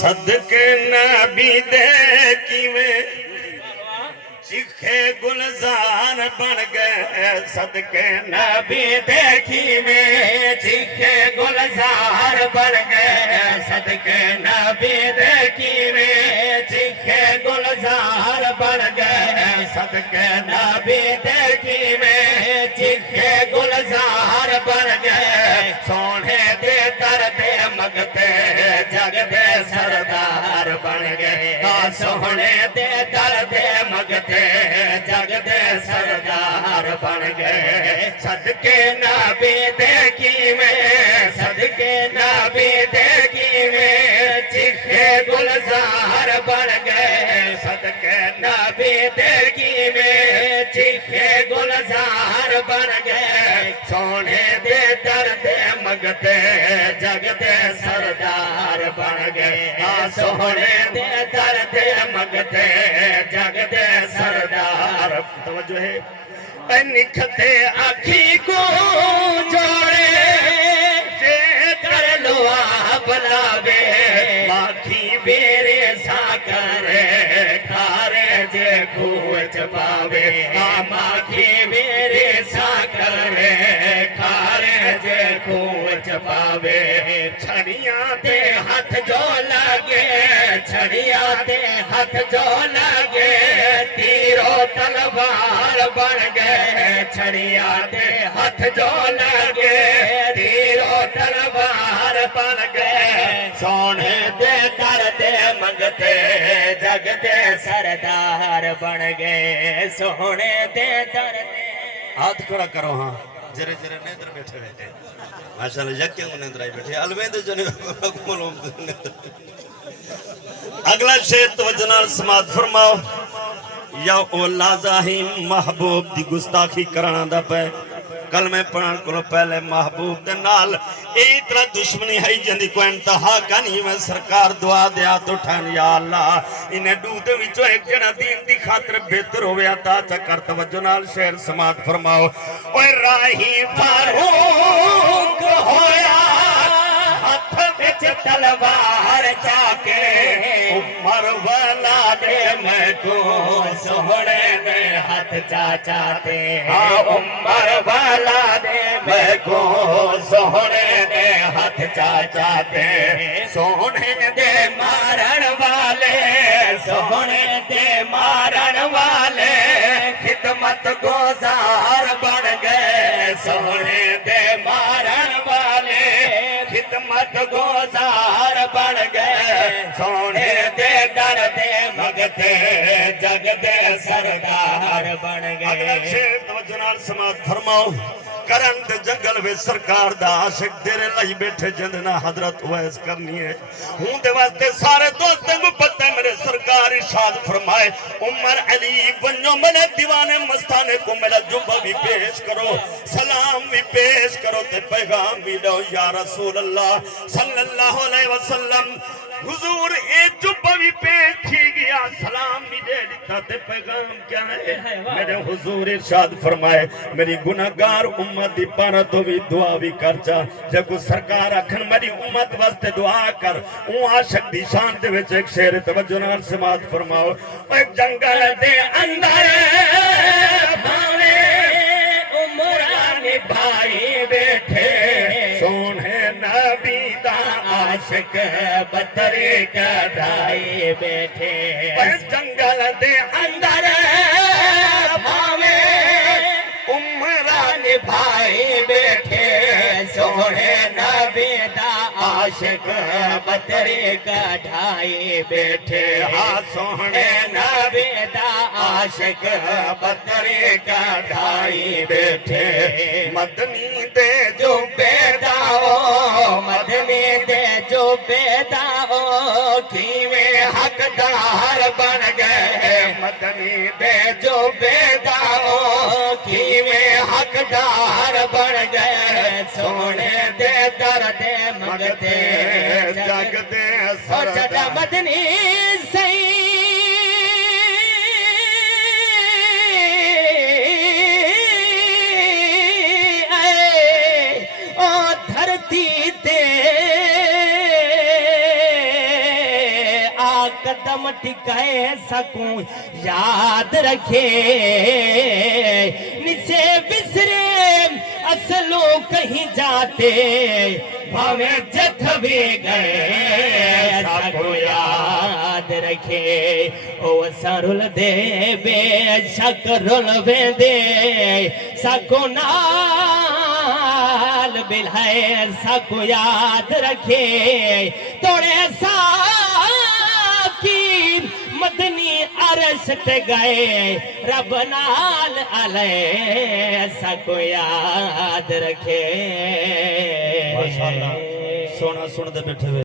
सदके नबी दे किवें चिखे गुलजार बन गए सदके नबी देखी में चिखे गुलजार बन गए सदके नबी देखी में चिखे गुलजार बन गए सदके नबी देखी में चिखे गुलजार बन गए सोने दे दर्दे मगते जग दे सरदार बन गए सोने दे दर्दे मगते जग दे सरदार बन गए सदके नबी देखी में सदके नबी देखी में चिखे गुलजार बन गए सदके नबी देखी में चिखे गुलजार बन गए सोने दे दर्दे मगते जग दे सरदार बन गए सोने दे दर्दे मगते जग दे सरदार तवज्जो है निखते आखी को जोड़े जे कर लो बुलावे आखी बेरे सा करे खारे जे खूच पावे आखी मेरे सा करे खारे जे खूच पावे छड़िया दे हाथ जो लगे छड़िया दे हाथ जो लगे तीरो तलवार बन गए छड़िया दे हाथ जो लगे तीरो तलवार बन गए सोने दे दर्दे मंगते जग दे सरदार बन गए सोने दे दर्दे हाथ खड़ा करो हाँ जरे जरे नेत्र बैठे बैठे माशाल्लाह यज्ञ को नेत्र आई बैठे अलवेद जने अगला शेर तवज्जो नाल समात फरमाओ या ओ लाज़ाहिम महबूब दी गुस्ताखी करना दा पे कलमे पढ़न को पहले महबूब दे नाल ए तरह दुश्मनी है जिंदी को इंतहा कनी में सरकार दुआ दे हाथ उठान या अल्लाह इन्हें दूध विचो एक जना दीन दी खातिर बेहतर होवे अता चकर तवज्जो नाल शेर समात फरमाओ ओए राही फारूक होया हाथ विच तलवार जाके उमर वाला दे मैं को सोहणे दे हाथ चाचा दे उमर वाला दे मैं को सोहणे दे हाथ चाचा दे सोहणे दे मारन वाले सोहणे दे मारन वाले खिदमत गुजार बन गए सोहणे दे मारन वाले खिदमत गुजार बन गए सोने दे दर दे मगते जग दे सरदार बन गए तवज्जो नाल समात फरमाओ करन दे जंगल में सरकार दा आशिक तेरे लाई बैठे जिंद ना हजरत वैस करनी है हूं दे वास्ते सारे दोस्तों को पता है मेरे सरकार इरशाद फरमाए उमर अली वन्यो मेरे दीवाने मस्ताने को मेरा जुब्बा भी पेश करो सलाम भी पेश करो ते पैगाम भी दो या रसूल अल्लाह सल्लल्लाहु अलैहि वसल्लम हुजूर ए जुब्बा भी पेश थी गया सलाम भी दे दिता ते पैगाम क्या है मेरे हुजूर इरशाद फरमाए मेरी गुनाहगार उम्मत दी पर तो भी दुआ भी कर जा जब सरकार अखन मेरी उम्मत वास्ते दुआ कर ओ आशिक दी शान दे विच एक शेर तवज्जो नाल समात फरमाओ एक जंगल दे अंदर भावे उमरान भाई बैठे सोने नबी दा आशिक बतरे कढ़ाई बैठे जंगल दे अंदर भावे उमरान भाई बैठे सोने नबी दा आशिक बतरे कढ़ाई बैठे हाँ सोने नबी दा आशिक बतरे कढ़ाई बैठे मदनी दे जो बेदाओ मदनी दे जो बेदाओ कीवे हकदार बन गए मदनी दे जो बेदाओ कीवे हकदार बन गए सोने दे दर्दे मगते जग दे सरदार मदनी सही धरती ते कदम टिकाए सकूं याद रखे निसे बिसरे असलो कहीं जाते भावे जथ भी गए सबको याद रखे ओ सरुल दे बेशक रुल दे सको नाल बिल्हाए सको याद रखे तोड़े की मदनी अरश ते गए रब नाल आले सको याद रखे माशाअल्लाह सोना सुन दे बैठे हुए